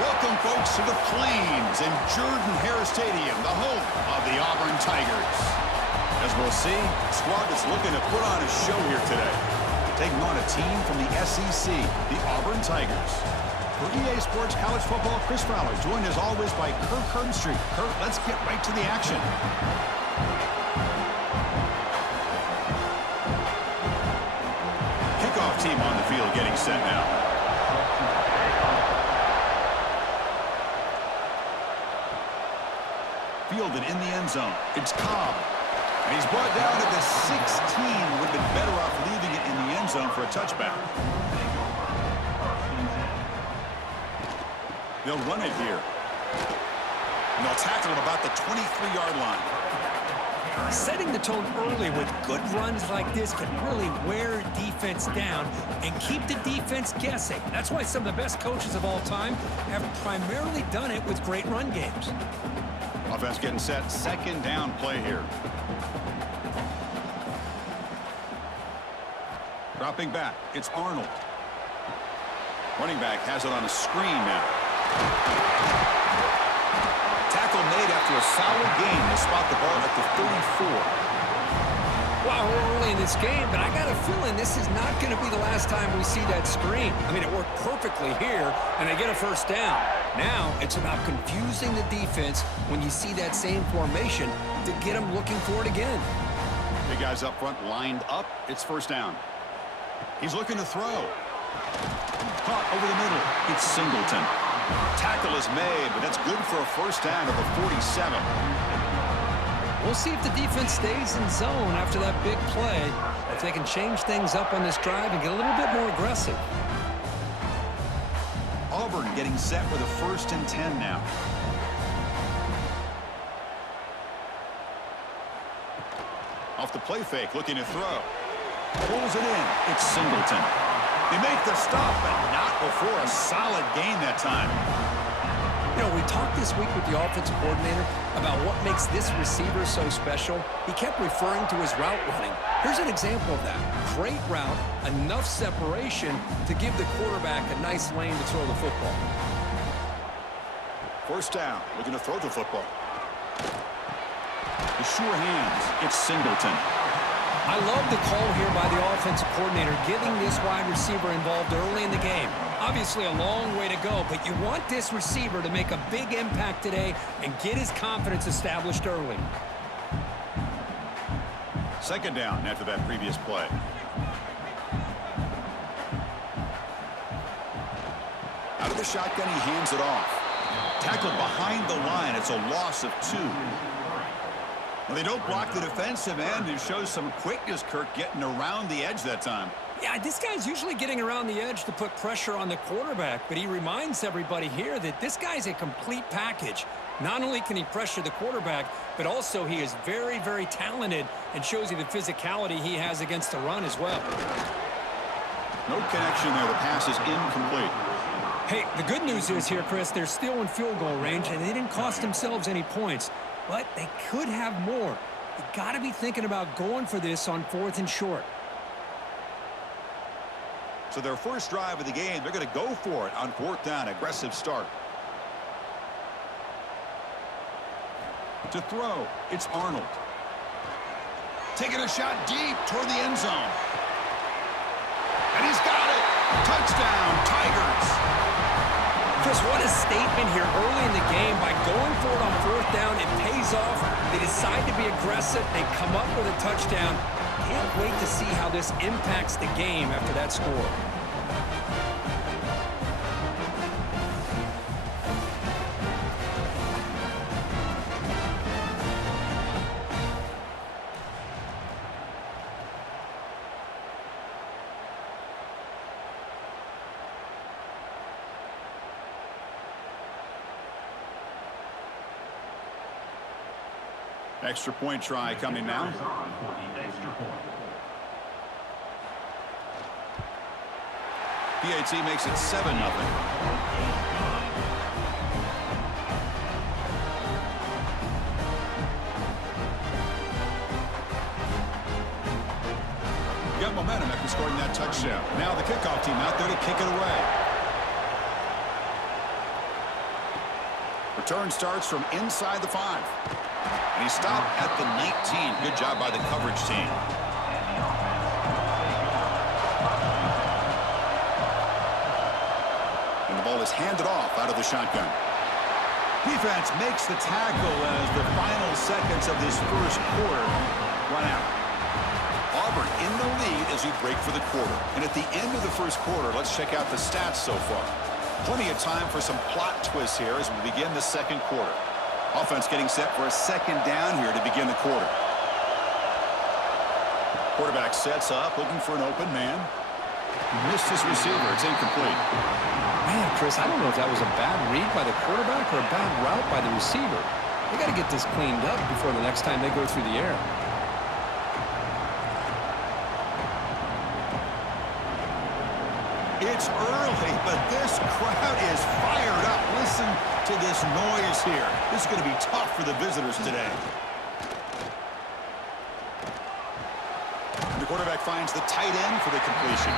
Welcome, folks, to the Plains and Jordan-Hare Stadium, the home of the Auburn Tigers. As we'll see, the squad is looking to put on a show here today, taking on a team from the SEC, the Auburn Tigers. For EA Sports College Football, Chris Fowler, joined as always by Kirk Herbstreit. Kirk, let's get right to the action. Kickoff team on the field getting set now. Fielded in the end zone. It's Cobb. And he's brought down at the 16. Would have been better off leaving it in the end zone for a touchback. They'll run it here. And they'll tackle him about the 23-yard line. Setting the tone early with good runs like this can really wear defense down and keep the defense guessing. That's why some of the best coaches of all time have primarily done it with great run games. Offense getting set. Second down play here. Dropping back. It's Arnold. Running back has it on a screen now. Tackle made after a solid gain. They spot the ball at the 34. Wow, we're early in this game, but I got a feeling this is not going to be the last time we see that screen. I mean, it worked perfectly here, and they get a first down. Now, it's about confusing the defense when you see that same formation to get them looking for it again. Big guys up front lined up. It's first down. He's looking to throw. Caught over the middle. It's Singleton. Tackle is made, but that's good for a first down at the 47. We'll see if the defense stays in zone after that big play, if they can change things up on this drive and get a little bit more aggressive. Auburn getting set with a 1st and 10 now. Off the play fake, looking to throw. Pulls it in. It's Singleton. They make the stop, but not before a solid gain that time. You know, we talked this week with the offensive coordinator about what makes this receiver so special. He kept referring to his route running. Here's an example of that. Great route, enough separation to give the quarterback a nice lane to throw the football. First down, looking to throw the football. The sure hands, it's Singleton. I love the call here by the offensive coordinator, getting this wide receiver involved early in the game. Obviously a long way to go, but you want this receiver to make a big impact today and get his confidence established early. Second down after that previous play. Out of the shotgun, he hands it off. Tackled behind the line. It's a loss of 2. Well, they don't block the defensive end. It shows some quickness, Kirk, getting around the edge that time. Yeah, this guy's usually getting around the edge to put pressure on the quarterback, but he reminds everybody here that this guy's a complete package. Not only can he pressure the quarterback, but also he is very, very talented and shows you the physicality he has against the run as well. No connection there. The pass is incomplete. Hey, the good news is here, Chris, they're still in field goal range, and they didn't cost themselves any points. But they could have more. You got to be thinking about going for this on 4th and short. So their first drive of the game, they're going to go for it on 4th down. Aggressive start. To throw, it's Arnold. Taking a shot deep toward the end zone. And he's got it. Touchdown, Tigers. Chris, what a statement here early in the game. By going for it on 4th down, it pays off. They decide to be aggressive. They come up with a touchdown. Can't wait to see how this impacts the game after that score. Extra point try coming now. PAT makes it 7-0. Got momentum after scoring that touchdown. Now the kickoff team out there to kick it away. Return starts from inside the 5. And he stopped at the 19. Good job by the coverage team. And the ball is handed off out of the shotgun. Defense makes the tackle as the final seconds of this first quarter run out. Auburn in the lead as we break for the quarter. And at the end of the first quarter, let's check out the stats so far. Plenty of time for some plot twists here as we begin the second quarter. Offense getting set for a second down here to begin the quarter. Quarterback sets up, looking for an open man. Missed his receiver. It's incomplete. Man, Chris, I don't know if that was a bad read by the quarterback or a bad route by the receiver. They got to get this cleaned up before the next time they go through the air. It's early, but this crowd is fired up. Listen to this noise here. This is going to be tough for the visitors today. The quarterback finds the tight end for the completion.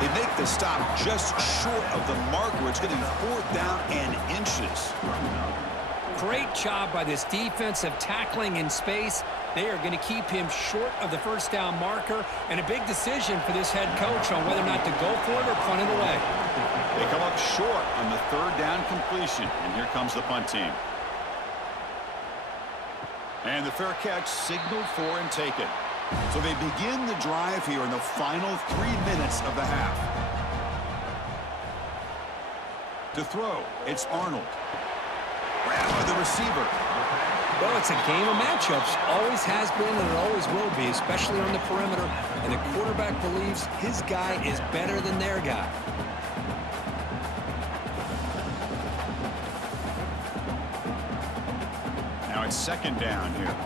They make the stop just short of the marker. It's going to be 4th down and inches. Great job by this defensive tackling in space. They are going to keep him short of the first down marker, and a big decision for this head coach on whether or not to go for it or punt it away. They come up short on the 3rd down completion, and here comes the punt team. And the fair catch signaled for and taken. So they begin the drive here in the final 3 minutes of the half. To throw, it's Arnold. Grabbed by the receiver. Well, it's a game of matchups. Always has been and it always will be, especially on the perimeter. And the quarterback believes his guy is better than their guy. Now it's 2nd down here.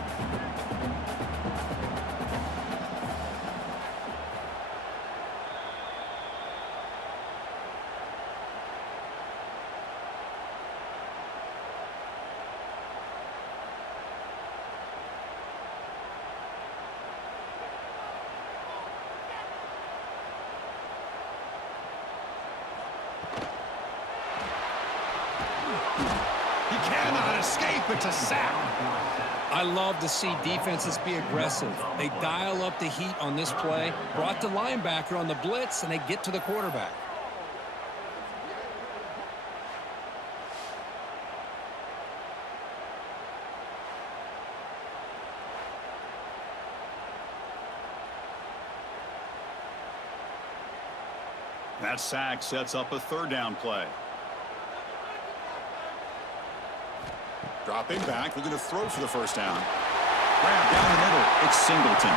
Escape, it's a sack. I love to see defenses be aggressive. They dial up the heat on this play, brought the linebacker on the blitz, and they get to the quarterback. That sack sets up a 3rd down play. Dropping back, looking to throw for the first down. Grab down the middle. It's Singleton.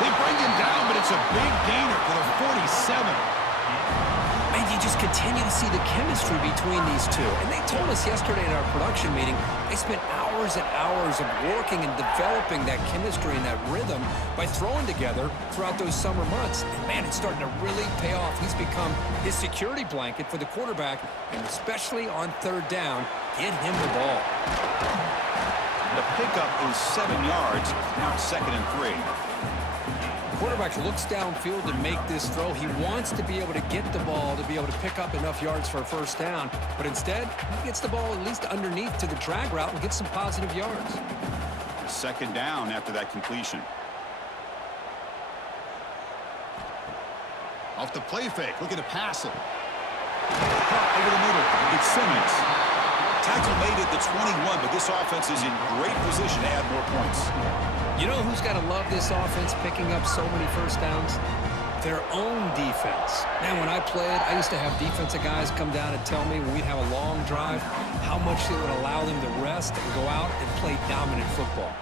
They bring him down, but it's a big gainer for the 47. And you just continue to see the chemistry between these two. And they told us yesterday in our production meeting, they spent hours and hours of working and developing that chemistry and that rhythm by throwing together throughout those summer months. And, man, it's starting to really pay off. He's become his security blanket for the quarterback, and especially on 3rd down, get him the ball. The pickup is 7 yards. Now it's 2nd and 3. Quarterback looks downfield to make this throw. He wants to be able to get the ball to be able to pick up enough yards for a first down. But instead, he gets the ball at least underneath to the drag route and gets some positive yards. 2nd down after that completion. Off the play fake, looking to pass it. Over the middle, it's Simmons. Tackle made at the 21, but this offense is in great position to add more points. You know who's got to love this offense picking up so many first downs? Their own defense. Man, when I played, I used to have defensive guys come down and tell me when we'd have a long drive how much they would allow them to rest and go out and play dominant football.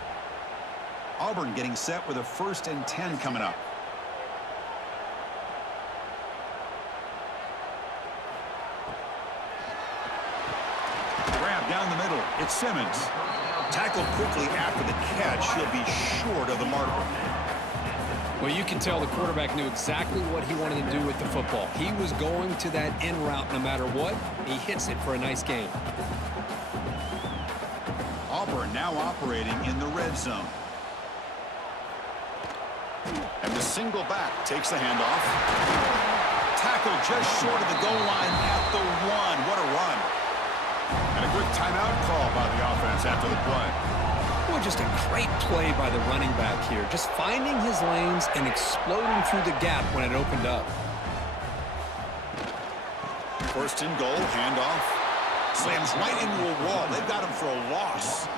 Auburn getting set with a 1st and 10 coming up. Grab down the middle. It's Simmons. Tackled quickly after the catch. He'll be short of the marker. Well, you can tell the quarterback knew exactly what he wanted to do with the football. He was going to that in route no matter what. He hits it for a nice gain. Auburn now operating in the red zone. And the single back takes the handoff. Tackle just short of the goal line at the 1. What a run. And a good timeout call by the offense after the play. Well, just a great play by the running back here. Just finding his lanes and exploding through the gap when it opened up. First and goal, handoff. Slams right into a wall. They've got him for a loss.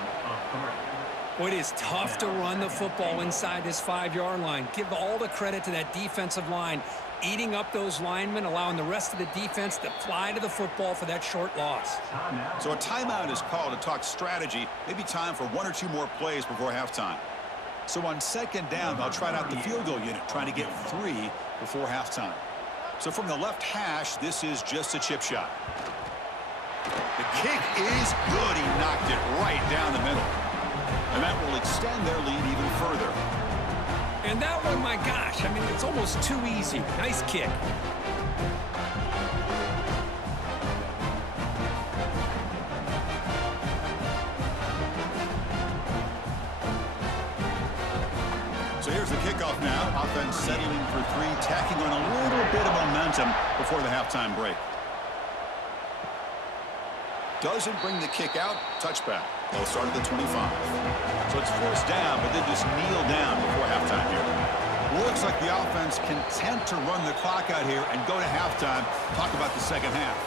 Well, it is tough to run the football inside this 5-yard line. Give all the credit to that defensive line, eating up those linemen, allowing the rest of the defense to fly to the football for that short loss. So a timeout is called to talk strategy. Maybe time for 1 or 2 more plays before halftime. So on second down, they'll try out the field goal unit, trying to get 3 before halftime. So from the left hash, this is just a chip shot. The kick is good. He knocked it right down the middle. And that will extend their lead even further. And that one, my gosh, I mean, it's almost too easy. Nice kick. So here's the kickoff now. Offense settling for 3, tacking on a little bit of momentum before the halftime break. Doesn't bring the kick out. Touchback. They'll start at the 25. So it's forced down, but they just kneel down before halftime here. Looks like the offense content to run the clock out here and go to halftime. Talk about the second half.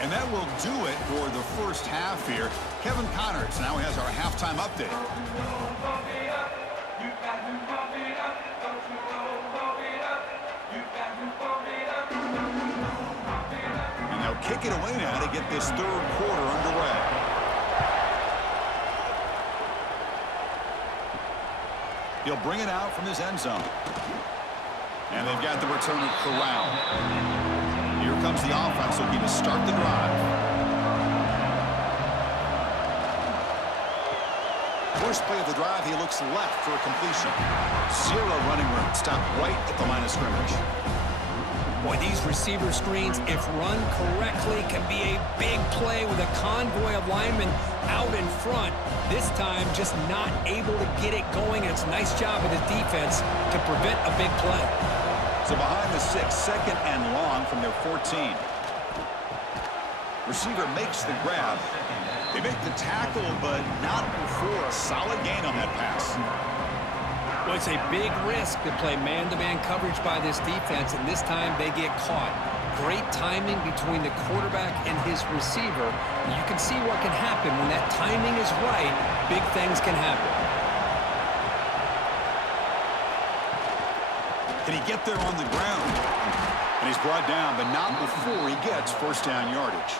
And that will do it for the first half here. Kevin Connors now has our halftime update. And they'll kick it away now to get this third quarter underway. He'll bring it out from his end zone. And they've got the returner corralled. Here comes the offense looking to start the drive. First play of the drive, he looks left for a completion. 0 running room. Stopped right at the line of scrimmage. Boy, these receiver screens, if run correctly, can be a big play with a convoy of linemen out in front. This time, just not able to get it going. And it's a nice job of the defense to prevent a big play. So behind the 6, second and long from their 14. Receiver makes the grab. They make the tackle, but not before a solid gain on that pass. Well, it's a big risk to play man-to-man coverage by this defense, and this time they get caught. Great timing between the quarterback and his receiver. You can see what can happen when that timing is right. Big things can happen. Can he get there on the ground? And he's brought down, but not before he gets first down yardage.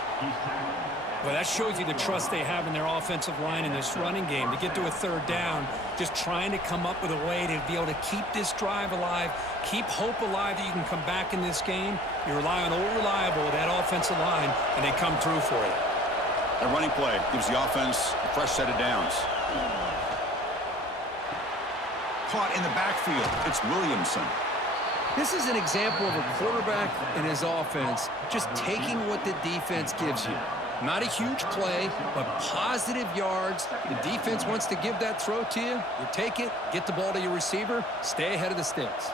Well, that shows you the trust they have in their offensive line in this running game. To get to a third down, just trying to come up with a way to be able to keep this drive alive, keep hope alive that you can come back in this game. You rely on old reliable, that offensive line, and they come through for you. A running play gives the offense a fresh set of downs. Caught in the backfield. It's Williamson. This is an example of a quarterback and his offense just taking what the defense gives you. Not a huge play, but positive yards. The defense wants to give that throw to you. You take it, get the ball to your receiver, stay ahead of the sticks.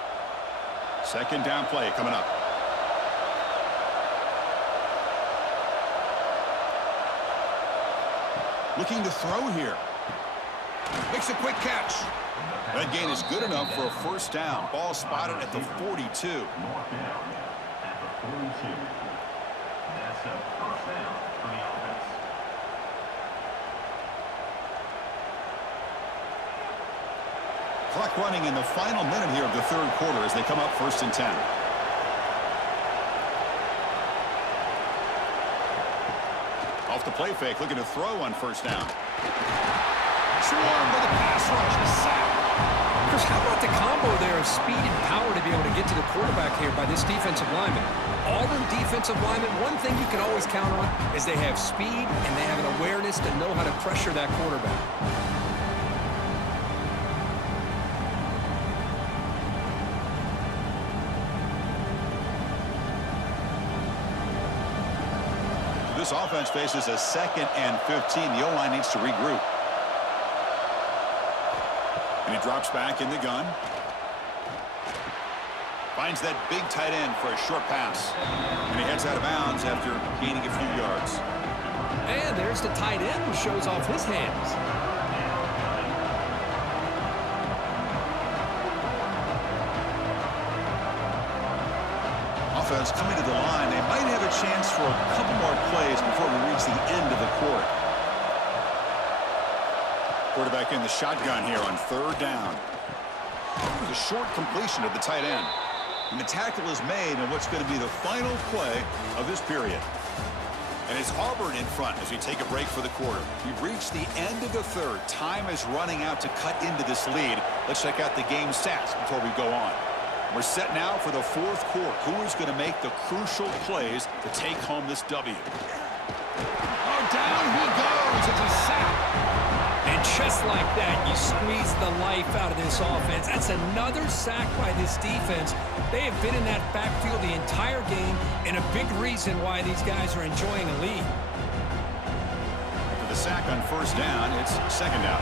Second down play coming up. Looking to throw here. Makes a quick catch. That gain is good enough for a first down. Ball spotted at the 42. Clock running in the final minute here of the third quarter as they come up first and 10. Off the play fake, looking to throw on first down. Swarm with a pass rush, a sack. Chris, how about the combo there of speed and power to be able to get to the quarterback here by this defensive lineman? Auburn defensive lineman, one thing you can always count on is they have speed and they have an awareness to know how to pressure that quarterback. This offense faces a 2nd and 15. The O-line needs to regroup. And he drops back in the gun. Finds that big tight end for a short pass. And he heads out of bounds after gaining a few yards. And there there's the tight end who shows off his hands. Offense coming to the line. They might have a chance for a couple more plays before we reach the end of the quarter. Quarterback in the shotgun here on 3rd down. With a short completion of the tight end. And the tackle is made on what's going to be the final play of this period. And it's Auburn in front as we take a break for the quarter. We've reached the end of the 3rd. Time is running out to cut into this lead. Let's check out the game stats before we go on. We're set now for the 4th quarter. Who is going to make the crucial plays to take home this W? Oh, down he goes. It's a sack. And just like that, you squeeze the life out of this offense. That's another sack by this defense. They have been in that backfield the entire game, and a big reason why these guys are enjoying a lead. After the sack on 1st down, it's 2nd down.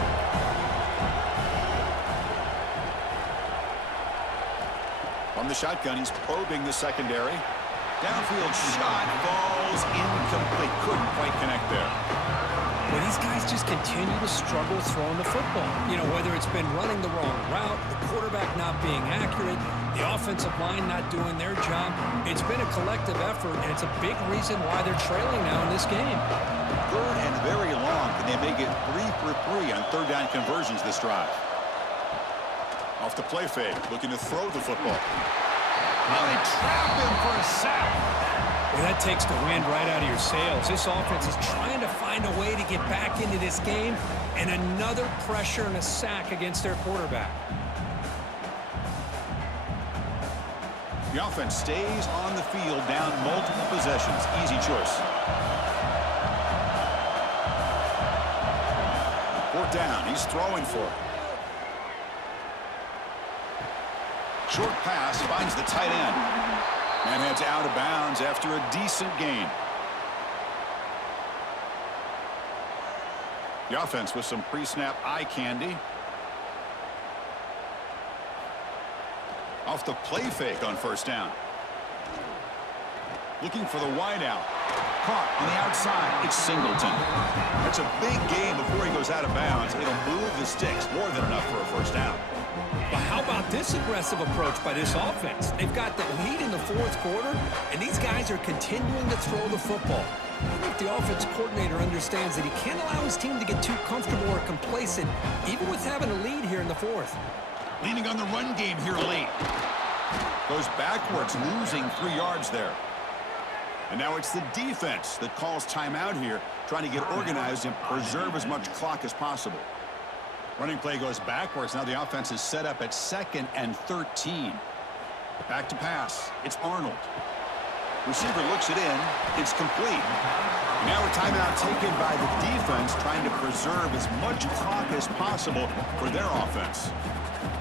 From the shotgun, he's probing the secondary. Downfield shot falls incomplete. Couldn't quite connect there. Well, these guys just continue to struggle throwing the football. You know, whether it's been running the wrong route, the quarterback not being accurate, the offensive line not doing their job. It's been a collective effort, and it's a big reason why they're trailing now in this game. 3rd and very long. Can they make it 3 for 3 on 3rd down conversions this drive? Off the play fake, looking to throw the football. Now they trap him for a sack. Well, that takes the wind right out of your sails. This offense is trying to find a way to get back into this game, and another pressure and a sack against their quarterback. The offense stays on the field down multiple possessions. Easy choice. 4th down, he's throwing for it. Short pass finds the tight end. And heads out of bounds after a decent gain. The offense with some pre-snap eye candy. Off the play fake on 1st down. Looking for the wideout. Caught on the outside. It's Singleton. That's a big gain before he goes out of bounds. It'll move the sticks. More than enough for a 1st down. But how about this aggressive approach by this offense? They've got the lead in the 4th quarter, and these guys are continuing to throw the football. I think the offense coordinator understands that he can't allow his team to get too comfortable or complacent, even with having a lead here in the 4th. Leaning on the run game here late. Goes backwards, losing 3 yards there. And now it's the defense that calls timeout here, trying to get organized and preserve as much clock as possible. Running play goes backwards. Now the offense is set up at 2nd and 13. Back to pass. It's Arnold. Receiver looks it in. It's complete. Now a timeout taken by the defense, trying to preserve as much clock as possible for their offense.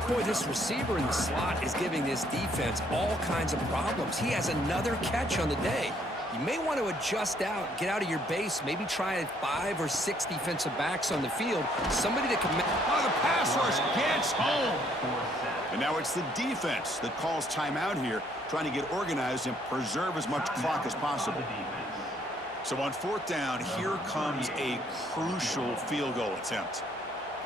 Boy, this receiver in the slot is giving this defense all kinds of problems. He has another catch on the day. You may want to adjust out, get out of your base, maybe try 5 or 6 defensive backs on the field. Somebody that can... Oh, the pass rush gets home. And now it's the defense that calls timeout here, trying to get organized and preserve as much clock as possible. So on 4th down, here comes a crucial field goal attempt.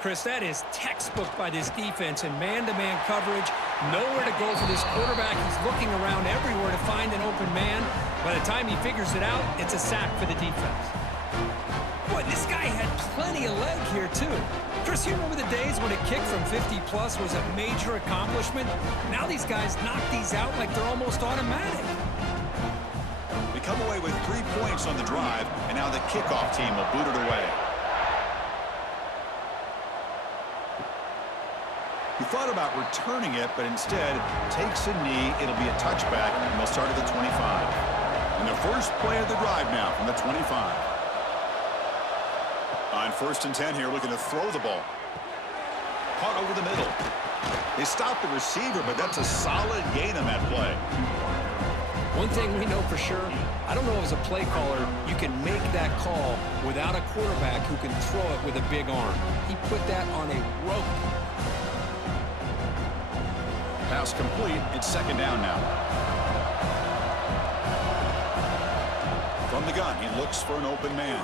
Chris, that is textbook by this defense in man-to-man coverage. Nowhere to go for this quarterback. He's looking around everywhere to find an open man. By the time he figures it out, it's a sack for the defense. Boy, this guy had plenty of leg here, too. Chris, you remember the days when a kick from 50-plus was a major accomplishment? Now these guys knock these out like they're almost automatic. They come away with 3 points on the drive, and now the kickoff team will boot it away. He thought about returning it, but instead takes a knee. It'll be a touchback, and they'll start at the 25. And the first play of the drive now from the 25. On 1st and 10 here, looking to throw the ball. Caught over the middle. They stopped the receiver, but that's a solid gain on that play. One thing we know for sure, I don't know as a play caller, you can make that call without a quarterback who can throw it with a big arm. He put that on a rope. Pass complete. It's 2nd down now. From the gun, he looks for an open man.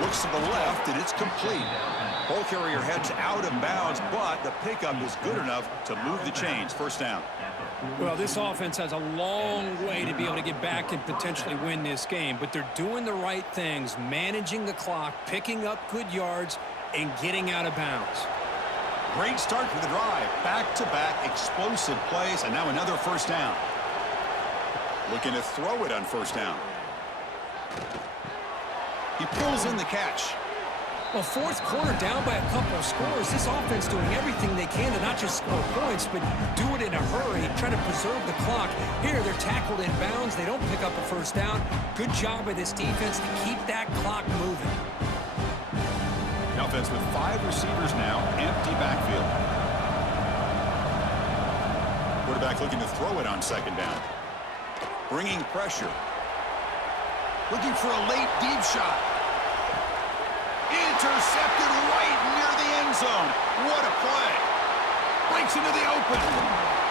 Looks to the left, and it's complete. Ball carrier heads out of bounds, but the pickup is good enough to move the chains. First down. Well, this offense has a long way to be able to get back and potentially win this game, but they're doing the right things, managing the clock, picking up good yards, and getting out of bounds. Great start for the drive. Back-to-back explosive plays, and now another first down. Looking to throw it on first down. He pulls in the catch. Well, fourth quarter down by a couple of scores. This offense doing everything they can to not just score points, but do it in a hurry, trying to preserve the clock. Here, they're tackled in bounds. They don't pick up a first down. Good job by this defense to keep that clock moving. The offense with 5 receivers now, empty backfield. Quarterback looking to throw it on second down. Bringing pressure. Looking for a late deep shot. Intercepted right near the end zone. What a play. Breaks into the open.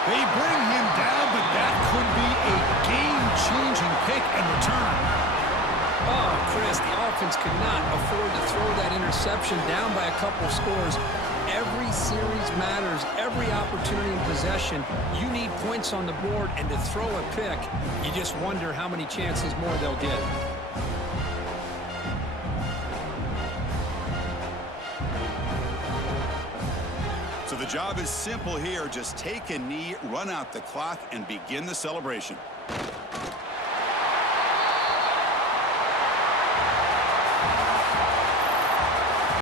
They bring him down, but that could be a game-changing pick and return. Oh, Chris, the offense could not afford to throw that interception down by a couple scores. Every series matters. Every opportunity in possession. You need points on the board, and to throw a pick, you just wonder how many chances more they'll get. So the job is simple here. Just take a knee, run out the clock, and begin the celebration.